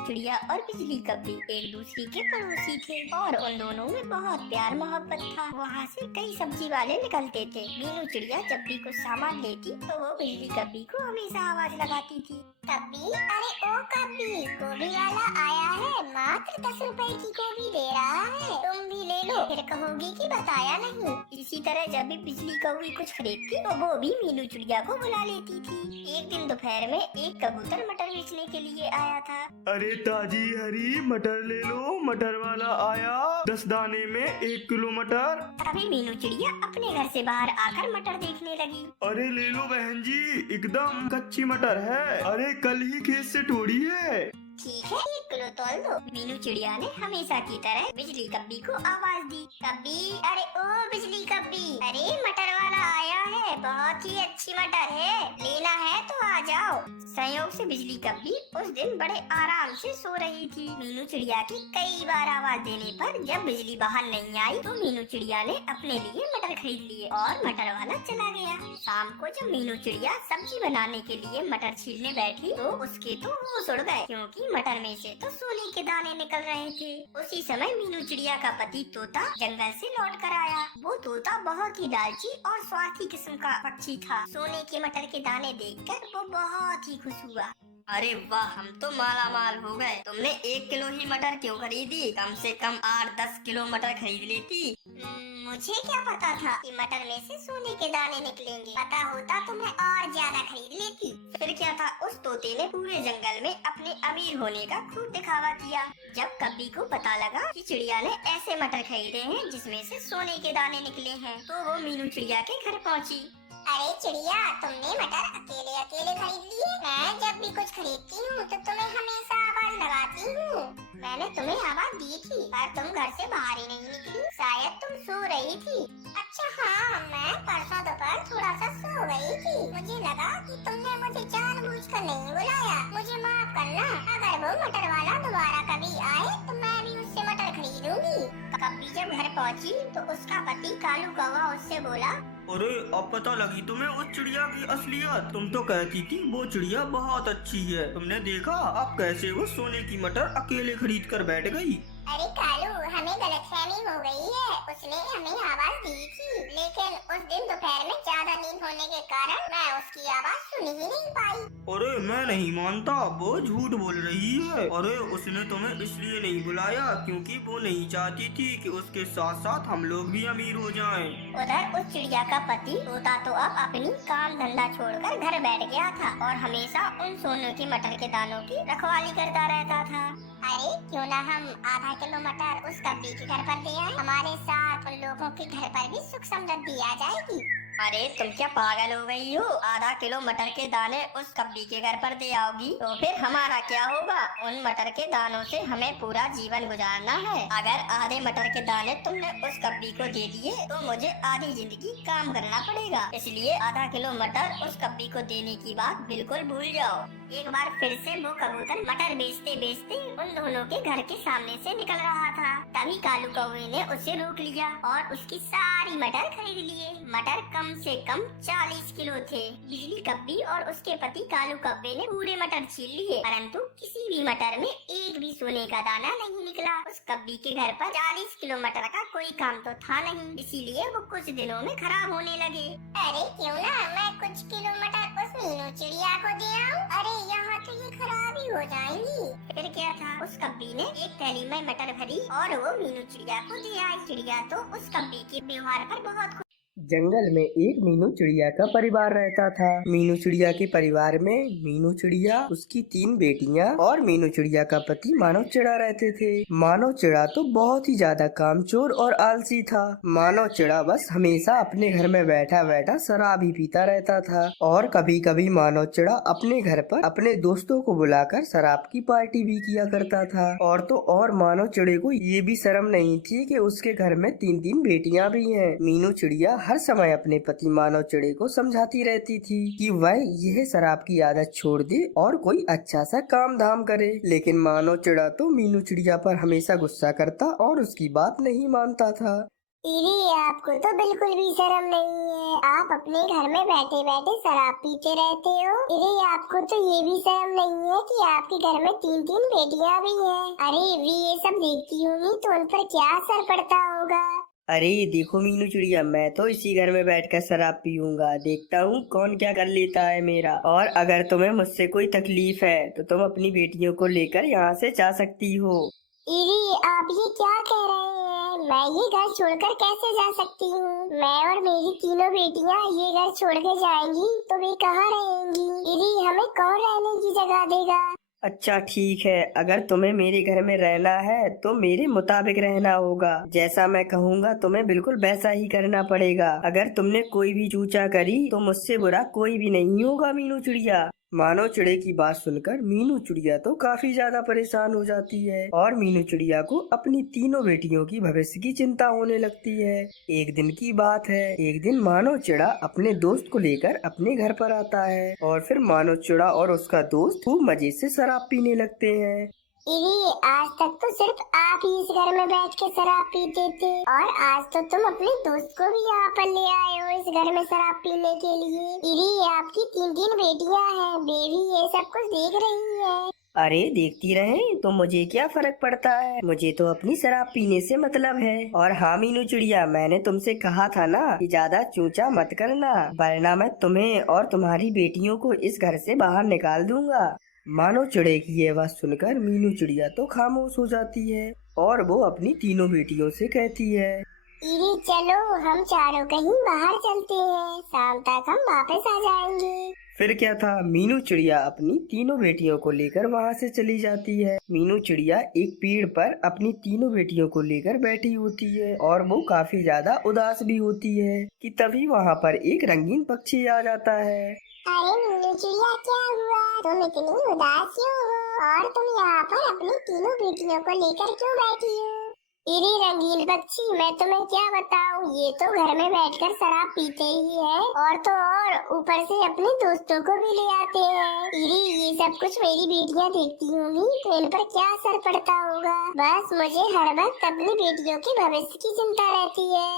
चिड़िया और बिजली कभी एक दूसरे के पड़ोसी थे और उन दोनों में बहुत प्यार मोहब्बत था। वहाँ से कई सब्जी वाले निकलते थे। मीनू चिड़िया जब भी कुछ सामान लेती तो वो बिजली कभी को हमेशा आवाज लगाती थी, कभी, अरे ओ कभी, गोभी वाला आया है, मात्र 10 रुपए की गोभी दे रहा है, तुम भी ले लो। फिर कहोगी कि बताया नहीं। इसी तरह जब भी बिजली कौवी कुछ खरीदती तो वो भी मीनू चिड़िया को बुला लेती थी। एक दिन दोपहर में एक कबूतर मटर बेचने के लिए आया था। अरे ताजी हरी मटर ले लो, मटर वाला आया, 10 दाने में 1 किलो मटर। तभी मीनू चिड़िया अपने घर से बाहर आकर मटर देखने लगी। अरे ले लो बहन जी, एकदम कच्ची मटर है, अरे कल ही खेत से तोड़ी है। ठीक है, 1 किलो तोल दो। मीनू चिड़िया ने हमेशा की तरह बिजली कब्बी को आवाज दी, कब्बी, अरे ओ बिजली कब्बी, अरे मटर वाला आया है, बहुत ही अच्छी मटर है, लेना है तो आ जाओ। संयोग से बिजली कब्बी उस दिन बड़े आराम से सो रही थी। मीनू चिड़िया की कई बार आवाज देने पर जब बिजली बाहर नहीं आई तो मीनू चिड़िया ने अपने लिए मटर खरीद लिए और मटर वाला चला गया। शाम को जब मीनू चिड़िया सब्जी बनाने के लिए मटर छीलने बैठी तो उसके तो होश उड़ गए, क्योंकि मटर में से तो सोने के दाने निकल रहे थे। उसी समय मीनू चिड़िया का पति तोता जंगल से लौट कर आया। वो तोता बहुत ही लालची और स्वार्थी किस्म का पक्षी था। सोने के मटर के दाने देखकर वो बहुत ही खुश हुआ। अरे वाह, हम तो माला माल हो गए। तुमने 1 किलो ही मटर क्यों खरीदी? कम से कम 8-10 किलो मटर खरीद लेती। मुझे क्या पता था कि मटर में से सोने के दाने निकलेंगे। पता होता तो मैं और ज्यादा खरीद लेती। फिर क्या था, उस तोते ने पूरे जंगल में अपने अमीर होने का खूब दिखावा किया। जब कब्बी को पता लगा कि चिड़िया ने ऐसे मटर खरीदे हैं जिसमें से सोने के दाने निकले हैं, तो वो मीनू चिड़िया के घर पहुँची। अरे चिड़िया, तुमने मटर अकेले अकेले खरीद लिए? मैं जब भी कुछ खरीदती हूँ तो तुम्हें हमेशा आवाज लगाती हूँ। मैंने तुम्हें आवाज दी थी पर तुम घर से बाहर ही नहीं निकली, शायद तुम सो रही थी। अच्छा हाँ, मैं परसों दोपहर थोड़ा सा सो गई थी। मुझे लगा कि तुमने मुझे जानबूझकर नहीं बुलाया, मुझे माफ करना। अगर वो मटर वाला दोबारा कभी आए तो मैं भी उससे मटर खरीदूंगी। कब्बी जब घर पहुँची तो उसका पति कालू कौवा उससे बोला, अरे अब पता लगी तुम्हें उस चिड़िया की असलियत। तुम तो कहती थी वो चिड़िया बहुत अच्छी है, तुमने देखा अब कैसे वो सोने की मटर अकेले खरीद कर बैठ गई। अरे कालू, हमें गलतफहमी हो गई है। उसने हमें आवाज दी थी, लेकिन उस दिन दोपहर में ज्यादा नींद होने के कारण मैं उसकी आवाज सुन ही नहीं पाई। अरे मैं नहीं मानता, वो झूठ बोल रही है। अरे उसने तुम्हें इसलिए नहीं बुलाया क्योंकि वो नहीं चाहती थी कि उसके साथ साथ हम लोग भी अमीर हो जाएं। उधर उस चिड़िया का पति तोता तो अब अपनी काम धंधा छोड़कर घर बैठ गया था और हमेशा उन सोने के मटर के दानों की रखवाली करता रहता था। अरे क्यों ना हम आधा किलो मटर उस कब्बी के घर पर दे आए, हमारे साथ उन लोगों के घर पर भी सुख समृद्धि आ जाएगी। अरे तुम क्या पागल हो गई हो? आधा किलो मटर के दाने उस कब्बी के घर पर दे आओगी तो फिर हमारा क्या होगा? उन मटर के दानों से हमें पूरा जीवन गुजारना है। अगर आधे मटर के दाने तुमने उस कब्बी को दे दिए तो मुझे आधी जिंदगी काम करना पड़ेगा। इसलिए आधा किलो मटर उस कब्बी को देने की बात बिल्कुल भूल जाओ। एक बार फिर से वो कबूतर मटर बेचते बेचते उन दोनों के घर के सामने से निकल रहा था। तभी कालू कौवे ने उसे रोक लिया और उसकी सारी मटर खरीद लिए। मटर कम से कम 40 किलो थे। बिजली कब्बी और उसके पति कालू कौवे ने पूरे मटर छील लिए, परंतु किसी भी मटर में एक भी सोने का दाना नहीं निकला। उस कब्बी के घर पर 40 किलो मटर का कोई काम तो था नहीं, इसीलिए वो कुछ दिनों में खराब होने लगे। अरे क्यों ना मैं कुछ किलो मटर उस मीनू चिड़िया को दे आऊं? अरे यहाँ तो ये खराब ही हो जाएंगी। फिर क्या था, उस कब्बी ने एक थैली में मटर भरी और वो मीनू चिड़िया को दे आई। चिड़िया तो उस कब्बी के व्यवहार पर बहुत जंगल में एक मीनू चिड़िया का परिवार रहता था। मीनू चिड़िया के परिवार में मीनू चिड़िया, उसकी 3 बेटियां और मीनू चिड़िया का पति मानव चिड़ा रहते थे। मानव चिड़ा तो बहुत ही ज्यादा कामचोर और आलसी था। मानव चिड़ा बस हमेशा अपने घर में बैठा बैठा शराब ही पीता रहता था और कभी कभी मानव चिड़ा अपने घर पर अपने दोस्तों को बुलाकर शराब की पार्टी भी किया करता था। और तो और मानव चिड़े को ये भी शर्म नहीं थी कि उसके घर में 3 बेटियां भी हैं। मीनू चिड़िया हर समय अपने पति मानव चिड़े को समझाती रहती थी कि वह यह शराब की आदत छोड़ दे और कोई अच्छा सा काम धाम करे, लेकिन मानव चिड़ा तो मीनू चिड़िया पर हमेशा गुस्सा करता और उसकी बात नहीं मानता था। इरी, आपको तो बिल्कुल भी शर्म नहीं है। आप अपने घर में बैठे बैठे शराब पीते रहते हो। इरी, आपको तो ये भी शर्म नहीं है कि आपके घर में 3-3 बेटियां भी हैं। अरे वी ये सब देखती होंगी तो उन पर क्या असर पड़ता होगा। अरे देखो मीनू चिड़िया, मैं तो इसी घर में बैठकर शराब पीऊंगा, देखता हूँ कौन क्या कर लेता है मेरा। और अगर तुम्हें मुझसे कोई तकलीफ है तो तुम अपनी बेटियों को लेकर यहाँ से जा सकती हो। इरी, आप ये क्या कह रहे हैं? मैं ये घर छोड़कर कैसे जा सकती हूँ? मैं और मेरी तीनों बेटियाँ ये घर छोड़ के जाएंगी तो वे कहाँ रहेंगी? इरी, हमें कौन रहने की जगह देगा? अच्छा ठीक है, अगर तुम्हें मेरे घर में रहना है तो मेरे मुताबिक रहना होगा। जैसा मैं कहूँगा तुम्हें बिल्कुल वैसा ही करना पड़ेगा। अगर तुमने कोई भी चूचा करी तो मुझसे बुरा कोई भी नहीं होगा मीनू चिड़िया। मानव चिड़े की बात सुनकर मीनू चिड़िया तो काफी ज्यादा परेशान हो जाती है और मीनू चिड़िया को अपनी तीनों बेटियों की भविष्य की चिंता होने लगती है। एक दिन की बात है, एक दिन मानव चिड़ा अपने दोस्त को लेकर अपने घर पर आता है और फिर मानव चिड़ा और उसका दोस्त खूब मजे से शराब पीने लगते हैं। इरी, आज तक तो सिर्फ आप ही इस घर में बैठ के शराब पीते थे और आज तो तुम अपने दोस्त को भी यहाँ पर ले आए हो इस घर में शराब पीने के लिए। इरी, आपकी 3-3 बेटियाँ हैं, बेबी ये सब कुछ देख रही है। अरे देखती रहे तो मुझे क्या फर्क पड़ता है, मुझे तो अपनी शराब पीने से मतलब है। और हाँ मीनू चिड़िया, मैंने तुमसे कहा था ना कि ज्यादा चूचा मत करना, वरना मैं तुम्हें और तुम्हारी बेटियों को इस घर से बाहर निकाल दूंगा। मानो चिड़े की ये बात सुनकर मीनू चिड़िया तो खामोश हो जाती है और वो अपनी तीनों बेटियों से कहती है, इरी, चलो हम चारों कहीं बाहर चलते हैं, शाम तक हम वापस आ जाएंगे। फिर क्या था, मीनू चिड़िया अपनी तीनों बेटियों को लेकर वहाँ से चली जाती है। मीनू चिड़िया एक पेड़ पर अपनी तीनों बेटियों को लेकर बैठी होती है और वो काफी ज्यादा उदास भी होती है कि तभी वहाँ पर एक रंगीन पक्षी आ जाता है। अरे मीनू चिड़िया, क्या हुआ? तुम इतनी उदास क्यों हो और तुम यहाँ पर अपनी तीनों बेटियों को लेकर क्यों बैठी हो? इरी रंगीन पक्षी, मैं तुम्हें क्या बताऊँ, ये तो घर में बैठकर शराब पीते ही है और तो और ऊपर से अपने दोस्तों को भी ले आते हैं। इरी, ये सब कुछ मेरी बेटियाँ देखती होंगी तो इन पर क्या असर पड़ता होगा। बस मुझे हर वक्त अपनी बेटियों के भविष्य की चिंता रहती है।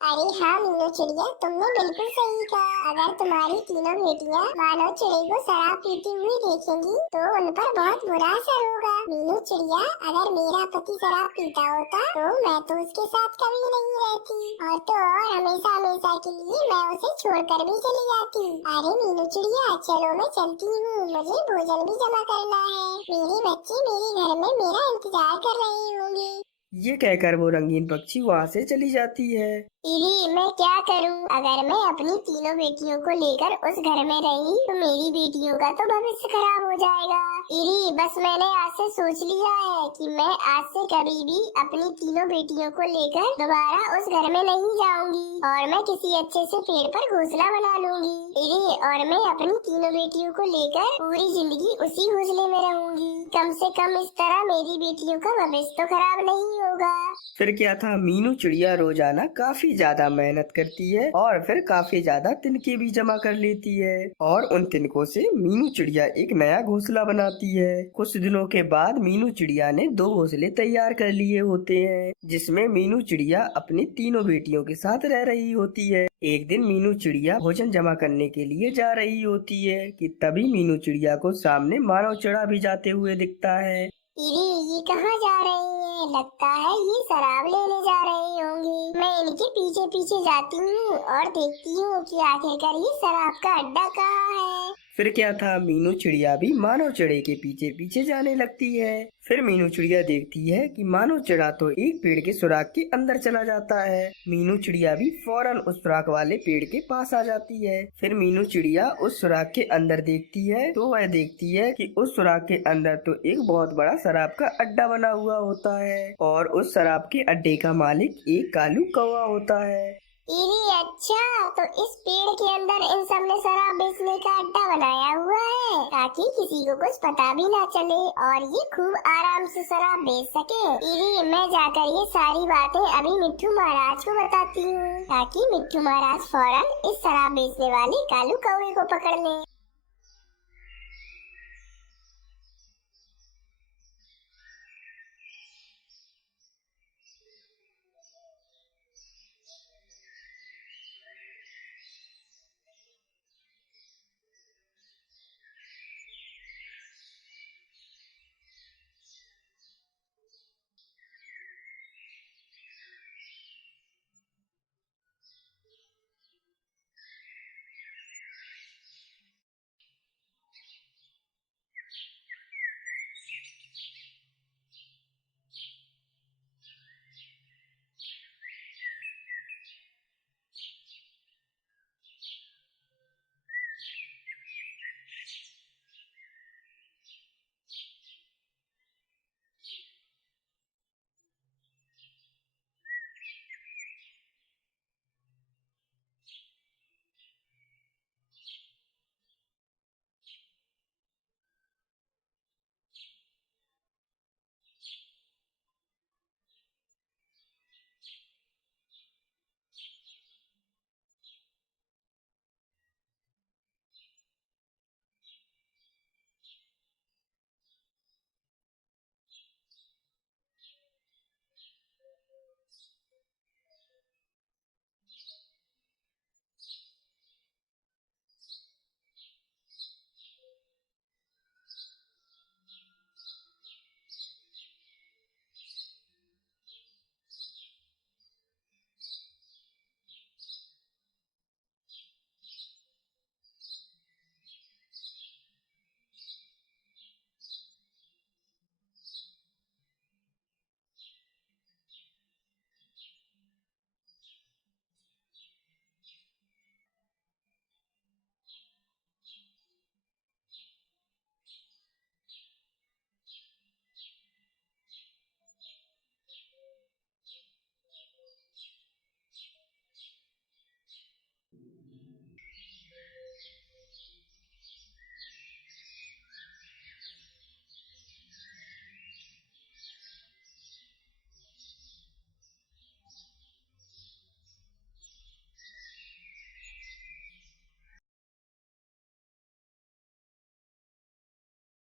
अरे हाँ मीनू चिड़िया, तुमने बिल्कुल सही कहा। अगर तुम्हारी तीनों बेटियाँ मानव चिड़े को शराब पीती हुई देखेंगी तो उन पर बहुत बुरा असर होगा। मीनू चिड़िया, अगर मेरा पति शराब पीता होता तो मैं तो उसके साथ कभी नहीं रहती और तो और हमेशा हमेशा के लिए मैं उसे छोड़कर भी चली जाती। अरे मीनू चिड़िया, चलो मैं चलती हूँ, मुझे भोजन भी जमा करना है। मेरे बच्चे मेरे घर में मेरा इंतजार कर रहे होंगे। ये कहकर वो रंगीन पक्षी वहाँ से चली जाती है। इरी, मैं क्या करूं? अगर मैं अपनी तीनों बेटियों को लेकर उस घर में रही तो मेरी बेटियों का तो भविष्य खराब हो जाएगा। इरी, बस मैंने आज से सोच लिया है कि मैं आज से कभी भी अपनी तीनों बेटियों को लेकर दोबारा उस घर में नहीं जाऊंगी और मैं किसी अच्छे से पेड़ पर घोंसला बना लूंगी। इरी, और मैं अपनी तीनों बेटियों को लेकर पूरी जिंदगी उसी घोंसले में रहूंगी। कम से कम इस तरह मेरी बेटियों का भविष्य तो खराब नहीं होगा। फिर क्या था, मीनू चिड़िया रोजाना काफी ज्यादा मेहनत करती है और फिर काफी ज्यादा तिनके भी जमा कर लेती है और उन तिनकों से मीनू चिड़िया एक नया घोंसला बनाती है। कुछ दिनों के बाद मीनू चिड़िया ने 2 घोंसले तैयार कर लिए होते हैं जिसमें मीनू चिड़िया अपनी तीनों बेटियों के साथ रह रही होती है। एक दिन मीनू चिड़िया भोजन जमा करने के लिए जा रही होती है कि तभी मीनू चिड़िया को सामने मानव चिड़ा भी जाते हुए दिखता है। इरी, ये कहाँ जा रही है? लगता है ये शराब लेने जा रही होंगी। मैं इनके पीछे पीछे जाती हूँ और देखती हूँ कि आखिरकार ये शराब का अड्डा कहाँ है। फिर क्या था, मीनू चिड़िया भी मानव चिड़े के पीछे पीछे जाने लगती है। फिर मीनू चिड़िया देखती है कि मानव चिड़ा तो एक पेड़ के सुराख के अंदर चला जाता है। मीनू चिड़िया भी फौरन उस सुराख वाले पेड़ के पास आ जाती है। फिर मीनू चिड़िया उस सुराख के अंदर देखती है तो वह देखती है कि उस सुराख के अंदर तो एक बहुत बड़ा शराब का अड्डा बना हुआ होता है और उस शराब के अड्डे का मालिक एक कालू कौवा होता है। इरी, अच्छा, तो इस पेड़ के अंदर इन सब ने शराब बेचने का अड्डा बनाया हुआ है ताकि किसी को कुछ पता भी ना चले और ये खूब आराम से शराब बेच सके। इरी, मैं जाकर ये सारी बातें अभी मिट्ठू महाराज को बताती हूँ ताकि मिट्ठू महाराज फौरन इस शराब बेचने वाले कालू कौवे को पकड़ ले